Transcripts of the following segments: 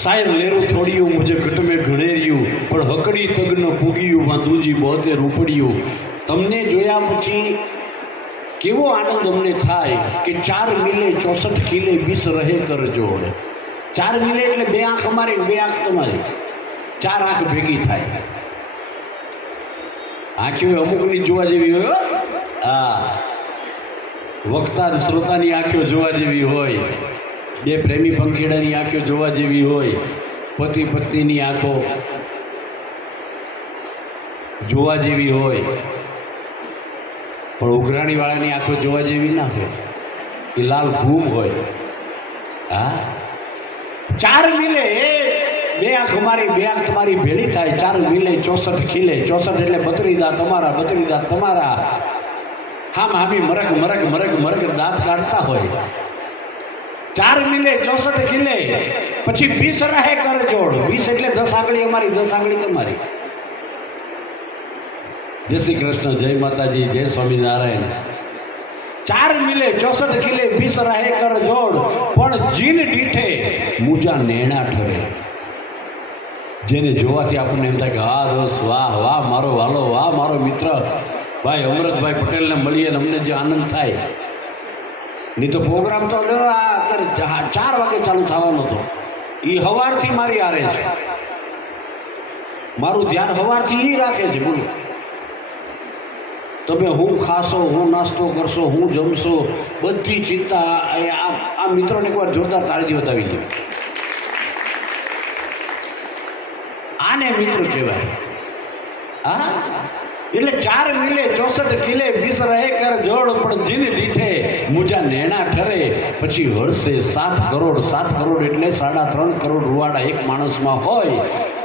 શાયર લેરું થોડિયું મુજે ઘટ મેં ઘણેર્યું પણ હકડી તગ ન પૂગ્યું માં તુજી બોતે રૂપડિયું. તમને જોયા પછી કેવો આનંદ અમને થાય કે 4 મિલે 64 કિલે 20 રહે કર જોડ. 4 મિલે એટલે 2 આંખ અમારી 2 આંખ તમારી, 4 આંખ ભેગી થાય. આંખીઓ અમુકની જોવા જેવી હોય. હા, વક્તા શ્રોતાની આંખો જોવા જેવી હોય, 2 પ્રેમી પંખીડાની આંખો જોવા જેવી હોય, પતિ પત્નીની આંખો જોવા જેવી હોય, પણ ઉઘરાણીવાળાની આંખો જોવા જેવી ના હોય, એ લાલ ઘૂમ હોય. હા, 4 મિલે 2 આંખ અમારી 2 આંખ તમારી ભેળી થાય. 4 મિલે 64 ખીલે, 64 એટલે 32 દાંત અમારા, 32 દાંત તમારા. હામ હામી મરક મરક મરક મરક દાંત કાઢતા હોય. 4 મિલે 64 ખીલે પછી 20 રહે કર જોડ. 20 એટલે 10 આંગળી અમારી, 10 આંગળી તમારી. જય શ્રી કૃષ્ણ, જય માતાજી, જય સ્વામિનારાયણ. 4 મિલે 64 ખીલે 20 રહે કર જોડ પણ જીન દીઠે મુજા નેણા ઠરે. જેને જોવાથી આપણને એમ થાય કે હા દોસ્ત, વાહ વાહ મારો વાલો, વાહ મારો મિત્ર ભાઈ અમૃતભાઈ પટેલને મળીએ ને અમને જે આનંદ થાય. નહીં તો પ્રોગ્રામ તો અત્યારે 4 વાગે ચાલુ થવાનો હતો. એ સવારથી મારી હારે છે, મારું ધ્યાન સવારથી એ રાખે છે. બોલો તમે હું ખાશો, હું નાસ્તો કરશો, હું જમશો, બધી ચિંતા આ મિત્રોને એકવાર જોરદાર તાળી બતાવી દો. આને મિત્ર કહેવાય. હા, એટલે 4 મિલે 64 કિલે 20 રહે કર જોડ પણ જીન દીઠે મુજા નેણા ઠરે. પછી હરસે 7 કરોડ. 7 કરોડ એટલે 3.5 કરોડ રૂવાડા એક માણસમાં હોય.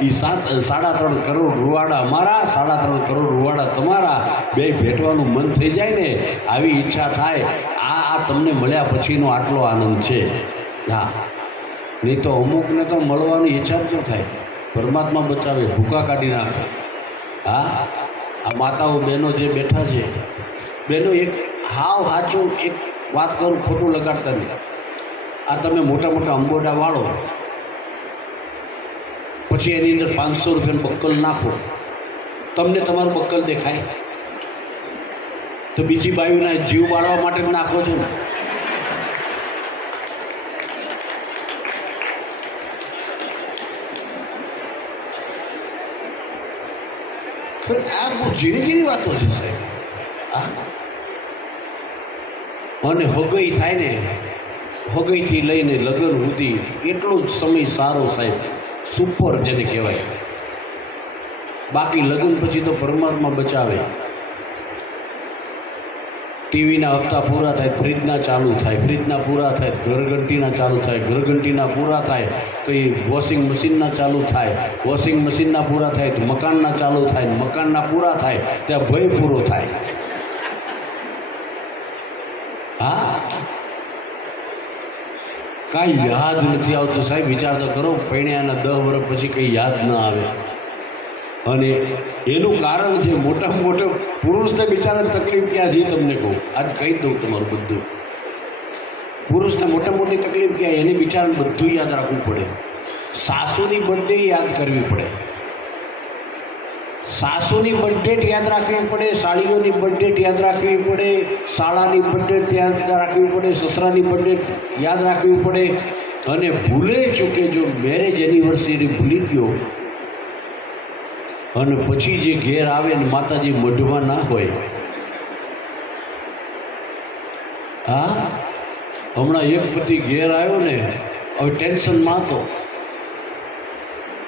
એ 3.5 કરોડ રૂવાડા અમારા, 3.5 કરોડ રૂવાડા તમારા. 2 ભેટવાનું મન થઈ જાય ને, આવી ઈચ્છા થાય. આ તમને મળ્યા પછીનો આટલો આનંદ છે. હા, નહીં તો અમુકને તો મળવાની ઈચ્છા જ ન થાય. પરમાત્મા બચાવે, ભૂકા કાઢી નાખે. હા, આ માતાઓ બહેનો જે બેઠા છે, બહેનો એક હાવ સાચું એક વાત કરું, ખોટું લગાડતા નહીં. આ તમે મોટા મોટા અંબોડા વાળો, પછી એની અંદર 500 રૂપિયાનું બક્કલ નાખો, તમને તમારું બક્કલ દેખાય? તો બીજી બાયુના જીવ બાળવા માટે જ નાખો છો ને. આ બહુ ઝીણી ઝીણી વાતો છે સાહેબ. અને હગઈ થાય ને, હગઈથી લઈને લગ્ન સુધી એટલો જ સમય સારો સાહેબ, સુપર જેને કહેવાય. બાકી લગ્ન પછી તો પરમાત્મા બચાવે. ટીવીના હપ્તા પૂરા થાય, ફ્રીજના ચાલુ થાય, ફ્રીજના પૂરા થાય, ઘરઘંટીના ચાલુ થાય, ઘરઘંટીના પૂરા થાય તો એ વોશિંગ મશીનના ચાલુ થાય, વોશિંગ મશીનના પૂરા થાય તો મકાનના ચાલુ થાય, મકાનના પૂરા થાય ત્યાં ભય પૂરો થાય. હા, કાંઈ યાદ નથી આવતું સાહેબ. વિચાર તો કરો, પૈણ્યાના 10 વર્ષ પછી કંઈ યાદ ન આવે. અને એનું કારણ છે મોટામાં મોટો પુરુષને બિચારાને તકલીફ ક્યાં છે એ તમને કહું. આજ કહી દઉં તમારું બધું. પુરુષને મોટા મોટી તકલીફ ક્યાં, એને બિચારાને બધું યાદ રાખવું પડે. સાસુની બર્થડે યાદ કરવી પડે, સાસુની બર્થડેટ યાદ રાખવી પડે, સાળીઓની બર્થડેટ યાદ રાખવી પડે, શાળાની બર્થડેટ યાદ રાખવી પડે, સસરાની બર્થડેટ યાદ રાખવી પડે. અને ભૂલે ચૂકે જો મેરેજ એનિવર્સરી ભૂલી ગયો અને પછી જે ઘેર આવે ને માતાજી મઢમાં ના હોય. હા, હમણાં એક પતિ ઘેર આવ્યો ને, હવે ટેન્શનમાં હતો.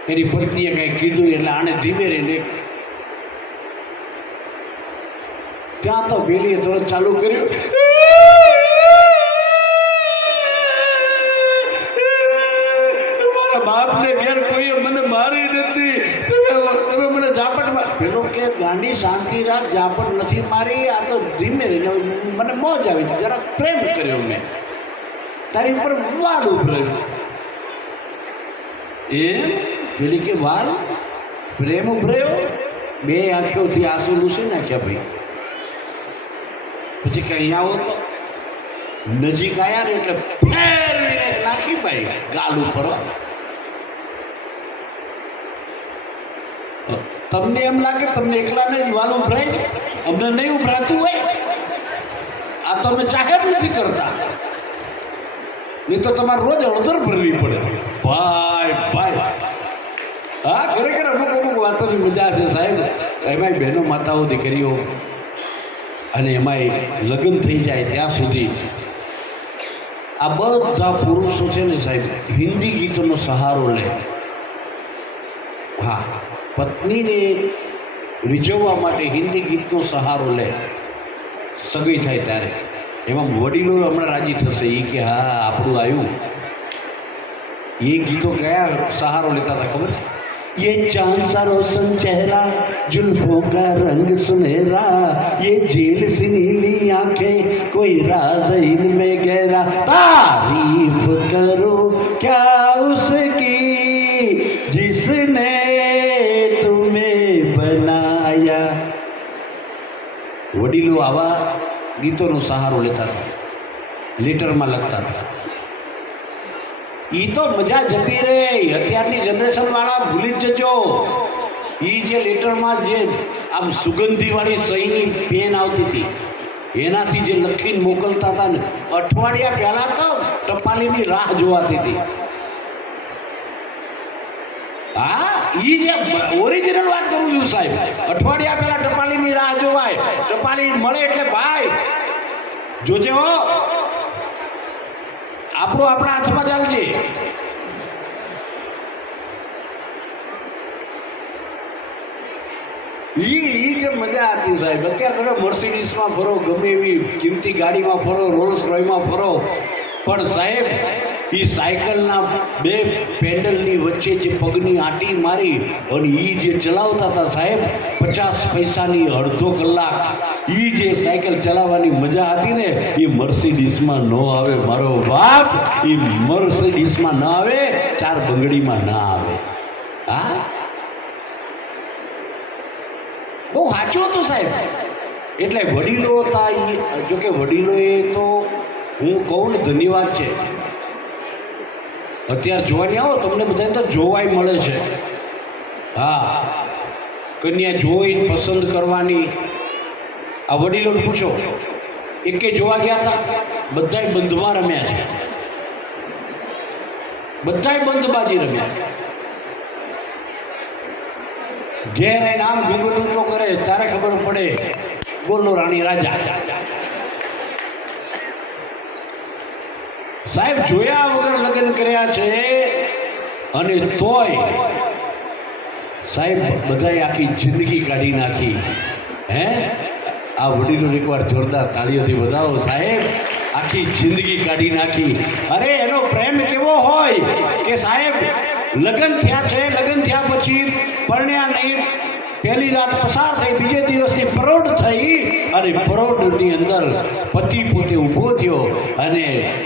એની પત્નીએ કંઈ કીધું એટલે આને ધીમે રહીને ત્યાં તો પેલીએ તરત ચાલુ કર્યું, મારા બાપને ઘેર કોઈએ મને મારી નથી, તમે મને ઝાપટ. પેલો કે ગાંડી શાંતિ રાખ, ઝાપટ નથી મારી, આ તો ધીમે રહીને મને મોજ આવી, જરા પ્રેમ કર્યો મેં, તારી ઉપર વાલ ઉભરાયો. એમ પેલી કે વાલ પ્રેમ ઉભરાયો? 2 આંખોથી આંસુ લૂસી નાખ્યા ભાઈ. પછી કે અહીંયા આવો તો નજીક આવ્યા ને એટલે ફેરવીને નાખી ભાઈ ગાલ ઉપર. તમને એમ લાગે તમને એકલાને જ વાલ ઉભરાય, અમને નહીં ઉભરાતું હોય. આ તો અમે જાહેર નથી કરતા, નહીં તો તમારે રોજ અડધર ભરવી પડે. ભાઈ ભાઈ, હા ખરેખર અમુક અમુક વાતોની મજા છે સાહેબ. એમાંય બહેનો માતાઓ દીકરીઓ અને એમાંય લગ્ન થઈ જાય ત્યાં સુધી આ બધા પુરુષો છે ને સાહેબ હિન્દી ગીતોનો સહારો લે. હા, પત્નીને રીઝવવા માટે હિન્દી ગીતનો સહારો લે સગઈ થાય ત્યારે. એમાં વડીલો હમણાં રાજી થશે એ કે હા આપણું આવ્યું. એ ગીતો કયા સહારો લેતા હતા ખબર છે? ये चांद सा रोशन चेहरा, जुल्फों का रंग सुनहरा, ये झील सी नीली आंखें, कोई राज इनमें गहरा, तारीफ करो क्या उसकी जिसने तुम्हें बनाया. વડીલો આવા ગીતોનો સહારો લેતા હતા, લેટરમાં લખતા હતા. એ તો મજા જતી રહે. અત્યારની જનરેશન વાળા ભૂલી જ જજો. એ જે લેટરમાં જે આમ સુગંધીવાળી સહીની પેન આવતી હતી એનાથી જે લખીને મોકલતા હતા ને, અઠવાડિયા પહેલાં તો ટપાલીની રાહ જોવાતી હતી. હા, એ જે ઓરિજિનલ વાત કરું છું સાહેબ. અઠવાડિયા પહેલાં ટપાલીની રાહ જોવાય. ટપાલી મળે એટલે ભાઈ જોજે હો, આપણું આપણા હાથમાં ચાલશે. ઈ જે મજા હતી સાહેબ. અત્યારે તમે મર્સિડીઝમાં ફરો, ગમે એવી કિંમતી ગાડીમાં ફરો, રોલ્સ રોયમાં ફરો, પણ સાહેબ એ સાયકલના બે પેન્ડલની વચ્ચે જે પગની આંટી મારી અને એ જે ચલાવતા હતા સાહેબ, 50 પૈસાની અડધો કલાક એ જે સાયકલ ચલાવવાની મજા હતી ને, એ મર્સિડીઝમાં ન આવે મારો બાપ. એ મર્સિડીઝમાં ન આવે, 4 બંગડીમાં ના આવે. હા, બહુ સાચું હતું સાહેબ. એટલે વડીલો હતા. જોકે વડીલોએ તો હું કહું ને ધન્યવાદ છે. અત્યારે જોવાની આવો તમને બધાને તો જોવાય મળે છે. હા, કન્યા જોઈ પસંદ કરવાની. આ વડીલોને પૂછો, એકે જોવા ગયા હતા? બધાય બંધમાં રમ્યા છે, બધાય બંધબાજી રમ્યા. ઘેર આવીને આમ ઘૂંઘટ ઊંચો કરે ત્યારે ખબર પડે બોલો રાણી રાજા. સાહેબ જોયા વગર લગ્ન કર્યા છે અને તોય સાહેબ બધાએ આખી જિંદગી કાઢી નાખી. હે, આ વડીલો એકવાર જોરદાર તાળીઓથી વધાવો સાહેબ. આખી જિંદગી કાઢી નાખી. અરે એનો પ્રેમ કેવો હોય કે સાહેબ લગ્ન થયા છે, લગ્ન થયા પછી પરણ્યા નહીં, પહેલી રાત પસાર થઈ, બીજે દિવસની પરોઢ થઈ અને પરોઢની અંદર પતિ પોતે ઊભો થયો અને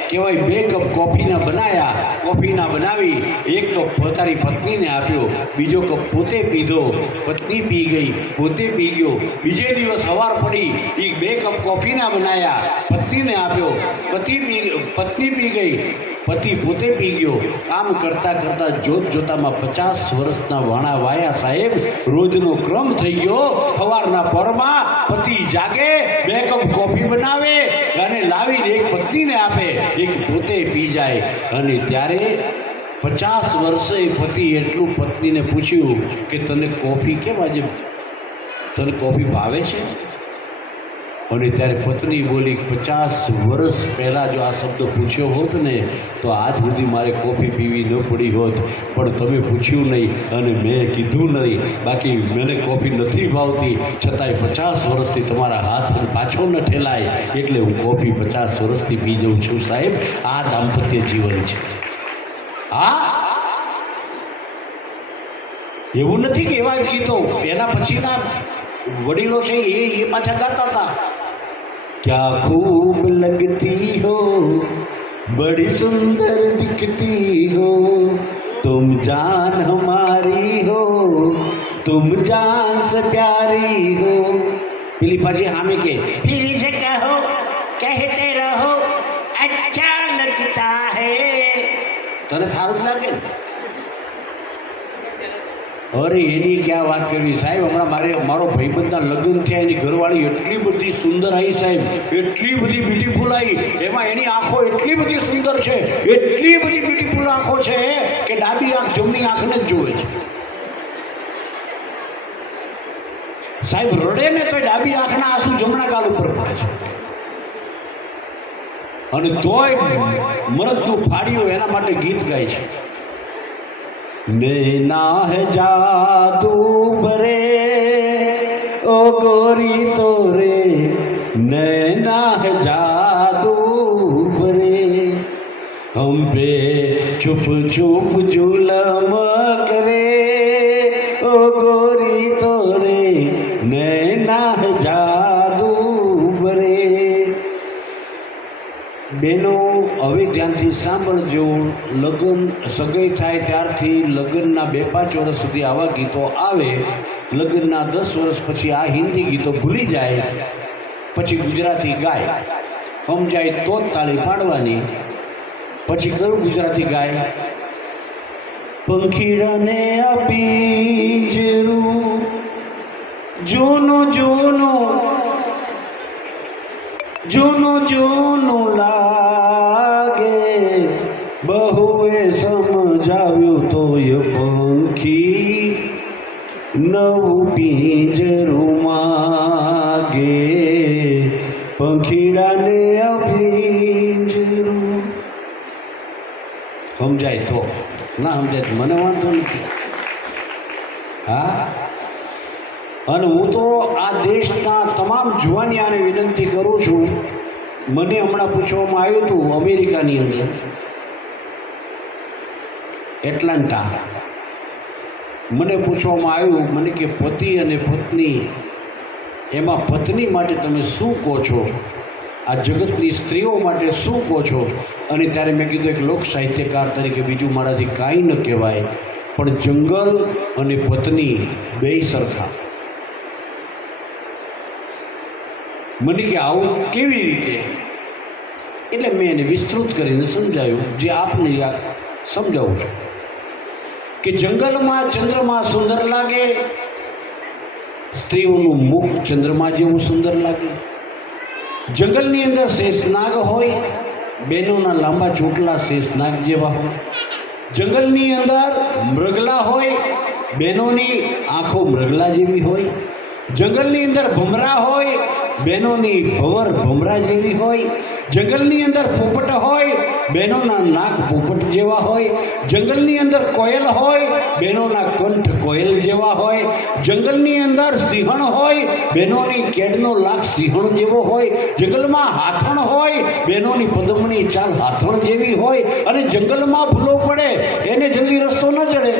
કહેવાય 2 કપ કોફીના બનાવ્યા. કોફીના બનાવી 1 કપ પોતાની પત્નીને આપ્યો, બીજો કપ પોતે પીધો, પત્ની પી ગઈ, પોતે પી ગયો. બીજે દિવસ સવાર પડી, એ 2 કપ કોફીના બનાવ્યા, પત્નીને આપ્યો, પત્ની પી ગઈ, પતિ પોતે પી ગયો. આમ કરતાં કરતાં જોત જોતામાં 50 વર્ષના વાણા વાયા સાહેબ. રોજનો ક્રમ થઈ ગયો. સવારના પરમાં પતિ જાગે, 2 કપ કોફી બનાવે અને લાવીને એક પત્નીને આપે, એક પોતે પી જાય. અને ત્યારે 50 વર્ષે પતિ એટલું પત્નીને પૂછ્યું કે તને કોફી કેમ આજે, તને કોફી ભાવે છે? અને ત્યારે પત્ની બોલી, 50 વર્ષ પહેલાં જો આ શબ્દ પૂછ્યો હોત ને તો આજ સુધી મારે કોફી પીવી ન પડી હોત, પણ તમે પૂછ્યું નહીં અને મેં કીધું નહીં. બાકી મને કોફી નથી ભાવતી, છતાંય 50 વર્ષથી તમારા હાથ પાછો ન ઠેલાય એટલે હું કોફી 50 વર્ષથી પી જાઉં છું. સાહેબ આ દાંપત્ય જીવન છે. હા, એવું નથી કે એવા જ ગીતો એના પછીના વડીલો છે એ પાછા ગાતા હતા. क्या खूब लगती हो, बड़ी सुंदर दिखती हो, तुम जान हमारी हो, तुम जान से प्यारी हो. પેલી પાછી હામી કે फिर से कहो, कहते रहो, अच्छा लगता है. તને સારું લાગે? અરે એની ક્યાં વાત કરવી સાહેબ. હમણાં મારો ભાઈબંધના લગ્ન થયા, એની ઘરવાળી એટલી બધી સુંદર આવી સાહેબ, એટલી બધી બ્યુટીફુલ આવી. એમાં એની આંખો એટલી બધી સુંદર છે, એટલી બધી બ્યુટીફુલ આંખો છે કે ડાબી આંખ જમણી આંખને જ જોવે છે સાહેબ. રડે ને તો ડાબી આંખના આંસુ જમણા ગાલ ઉપર પડે છે, અને તોય મરદનું ફાડ્યું એના માટે ગીત ગાય છે. નૈના હે જાદુ ભરે ઓ ગોરી તોરે, નૈના હે જાદુ ભરે, હમ पे चुप चुप जुलम करे ओ गोरी तोरे, नैना है जादू भरे. બેનો હવે ધ્યાનથી સાંભળજો. લગ્ન સગાઈ થાય ત્યારથી લગ્નના 2-5 વર્ષ સુધી આવા ગીતો આવે. લગ્નના 10 વર્ષ પછી આ હિન્દી ગીતો ભૂલી જાય, પછી ગુજરાતી ગાય. સમજાય તો જ તાળી પાડવાની. પછી કયું ગુજરાતી ગાય? પંખીડાને આપી જેરું જોનો જોનો જોનો જોનો લાગે, બહુએ સમજાવ્યું તોય પંખી નવું પિંજરું માગે. પંખીડાને પિંજરું. સમજાય તો, ના સમજાય તો મને વાંધો નથી. હા, અને હું તો આ દેશના તમામ જુવાનિયાને વિનંતી કરું છું. મને હમણાં પૂછવામાં આવ્યું હતું અમેરિકાની અંદર એટલાન્ટા, મને પૂછવામાં આવ્યું, મને કે પતિ અને પત્ની, એમાં પત્ની માટે તમે શું કહો છો, આ જગતની સ્ત્રીઓ માટે શું કહો છો? અને ત્યારે મેં કીધું એક લોક સાહિત્યકાર તરીકે બીજું મારાથી કાંઈ ન કહેવાય, પણ જંગલ અને પત્ની બેય સરખા. મને કે આવું કેવી રીતે? એટલે મેં એને વિસ્તૃત કરીને સમજાવ્યું, જે આપને સમજાવું છું કે જંગલમાં ચંદ્રમા સુંદર લાગે, સ્ત્રીઓનું મુખ ચંદ્રમા જેવું સુંદર લાગે. જંગલની અંદર શેષનાગ હોય, બહેનોના લાંબા ચોટલા શેષનાગ જેવા હોય. જંગલની અંદર મૃગલા હોય, બહેનોની આંખો મૃગલા જેવી હોય. જંગલની અંદર ભમરા હોય, બહેનોની ભંવર ભમરા જેવી હોય. જંગલની અંદર પોપટ હોય, બહેનોના નાક પોપટ જેવા હોય. જંગલની અંદર કોયલ હોય, બહેનોના કંઠ કોયલ જેવા હોય. જંગલની અંદર સિંહણ હોય, બહેનોની કેડનો લાખ સિંહણ જેવો હોય. જંગલમાં હાથણ હોય, બહેનોની પદમણી ચાલ હાથણ જેવી હોય. અને જંગલમાં ભૂલો પડે એને જલ્દી રસ્તો ન ચડે,